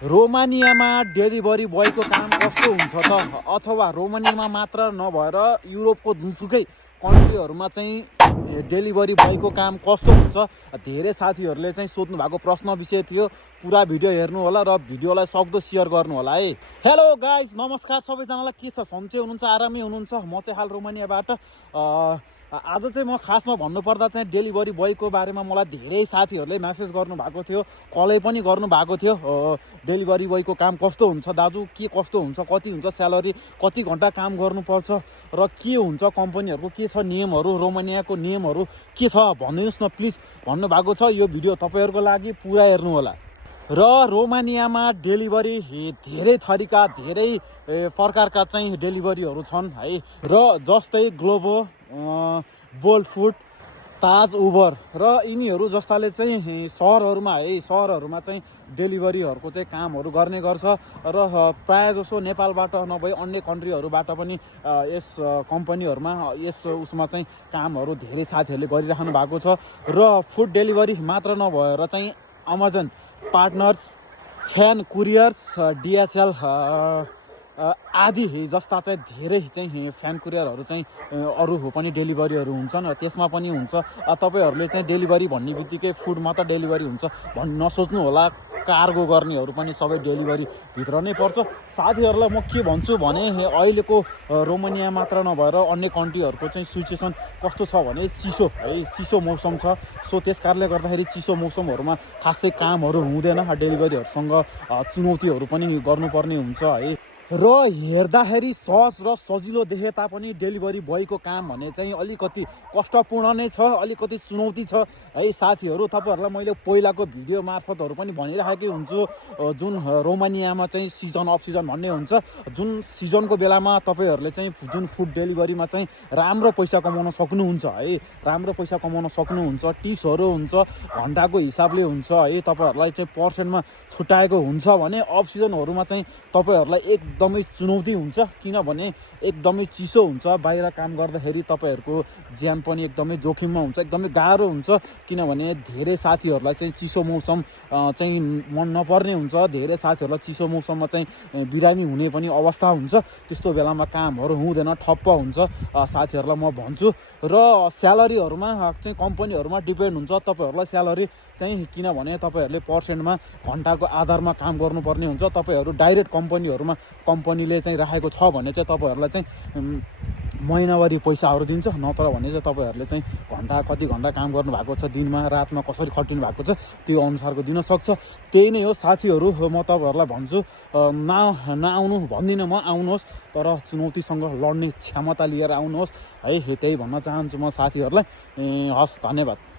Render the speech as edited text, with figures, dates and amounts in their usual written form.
रोमानियामा delivery बोयको काम कस्तो हुन्छ त, अथवा रोमानियामा मात्र नभएर युरोपको जुनसुकै कन्ट्रीहरूमा चाहिँ डेलिभरी बोयको काम कस्तो हुन्छ। धेरै साथीहरूले चाहिँ सोध्नु भएको प्रश्न विषय थियो। पुरा भिडियो हेर्नु होला र भिडियोलाई सक्दो सेयर गर्नु होला है। हेलो गाइज, नमस्कार सबैजनालाई। के छ, सन्चै हुनुहुन्छ, आरामै हुनुहुन्छ? म चाहिँ हाल रोमानियाबाट। आज चाहिँ म खासमा भन्नुपर्दा चाहिँ डेलिभरी बोयको बारेमा मलाई धेरै साथीहरूले मेसेज गर्नु भएको थियो, कलै पनि गर्नु भएको थियो। डेलिभरी बोयको काम कस्तो हुन्छ दाजु, के कस्तो हुन्छ, कति हुन्छ स्यालेरी, कति घन्टा काम गर्नुपर्छ र के हुन्छ, कम्पनीहरूको के छ नियमहरू, रोमानियाको नियमहरू के छ भनिदिनुहोस् न प्लिज भन्नुभएको छ। यो भिडियो तपाईँहरूको लागि पुरा हेर्नु होला। र रोमानियामा डेलिभरी धेरै थरीका धेरै प्रकारका चाहिँ डेलिभरीहरू छन् है। र जस्तै ग्लोबो, बोल्ट फुड, ताज, उबर र यिनीहरू जस्ताले चाहिँ सहरहरूमा चाहिँ डेलिभरीहरूको चाहिँ कामहरू गर्ने गर्छ। र प्रायः जसो नेपालबाट नभई अन्य कन्ट्रीहरूबाट पनि यस कम्पनीहरूमा उसमा चाहिँ कामहरू धेरै साथीहरूले गरिराख्नु भएको छ। र फुड डेलिभरी मात्र नभएर चाहिँ Amazon, partners, fan couriers, DHL आदि जस्ता चाहिँ धेरै चाहिँ फ्यान कुरियरहरू चाहिँ अरू पनि डेलिभरीहरू हुन्छन् र त्यसमा पनि हुन्छ। तपाईँहरूले चाहिँ डेलिभरी भन्ने बित्तिकै फुड मात्र डेलिभरी हुन्छ भन्ने नसोच्नु होला। कार्गो गर्नेहरू पनि सबै डेलिभरी भित्र नै पर्छ। साथीहरूलाई म के भन्छु भने अहिलेको रोमानिया मात्र नभएर अन्य कन्ट्रीहरूको चाहिँ सिचुएसन कस्तो छ भने चिसो मौसम छ। सो त्यस कारणले गर्दाखेरि चिसो मौसमहरूमा खासै कामहरू हुँदैन, डेलिभरीहरूसँग चुनौतीहरू पनि गर्नुपर्ने हुन्छ है। र हेर्दाखेरि सहज र सजिलो देखे तापनि डेलिभरी बोयको काम भने चाहिँ अलिकति कष्टपूर्ण नै छ, अलिकति चुनौती छ है साथीहरू। तपाईँहरूलाई मैले पहिलाको भिडियो मार्फतहरू पनि भनिराखेकै हुन्छु, जुन रोमानियामा चाहिँ सिजन अफ सिजन भन्ने हुन्छ, जुन सिजनको बेलामा तपाईँहरूले चाहिँ जुन फुड डेलिभरीमा चाहिँ राम्रो पैसा कमाउन सक्नुहुन्छ है, राम्रो पैसा कमाउन सक्नुहुन्छ। टिप्सहरू हुन्छ, घन्टाको हिसाबले हुन्छ है। तपाईँहरूलाई चाहिँ पर्सेन्टमा छुट्याएको हुन्छ भने अफ सिजनहरूमा चाहिँ तपाईँहरूलाई एकदमै चुनौती हुन्छ, किनभने एकदमै चिसो हुन्छ। बाहिर काम गर्दाखेरि तपाईँहरूको ज्यान पनि एकदमै जोखिममा हुन्छ, एकदमै गाह्रो हुन्छ, किनभने धेरै साथीहरूलाई चाहिँ चिसो मौसम चाहिँ मन नपर्ने हुन्छ। धेरै साथीहरूलाई चिसो मौसममा चाहिँ बिरामी हुने पनि अवस्था हुन्छ। त्यस्तो बेलामा कामहरू हुँदैन, ठप्प हुन्छ साथीहरूलाई म भन्छु। र स्यालेरीहरूमा चाहिँ कम्पनीहरूमा डिपेन्ड हुन्छ तपाईँहरूलाई स्यालेरी चाहिँ, किनभने तपाईँहरूले पर्सेन्टमा घन्टाको आधारमा काम गर्नुपर्ने हुन्छ। तपाईँहरू डाइरेक्ट कम्पनीले चाहिँ राखेको छ भने चाहिँ तपाईँहरूलाई चाहिँ महिनावारी पैसाहरू दिन्छ, नत्र भने चाहिँ तपाईँहरूले चाहिँ कति घन्टा काम गर्नुभएको छ, दिनमा रातमा कसरी खटिनु भएको छ त्यो अनुसारको दिन सक्छ। त्यही नै हो साथीहरू। म तपाईँहरूलाई भन्छु नआउनु भन्दिनँ म, आउनुहोस्, तर चुनौतीसँग लड्ने क्षमता लिएर आउनुहोस् है। त्यही भन्न चाहन्छु म साथीहरूलाई। हस्, धन्यवाद।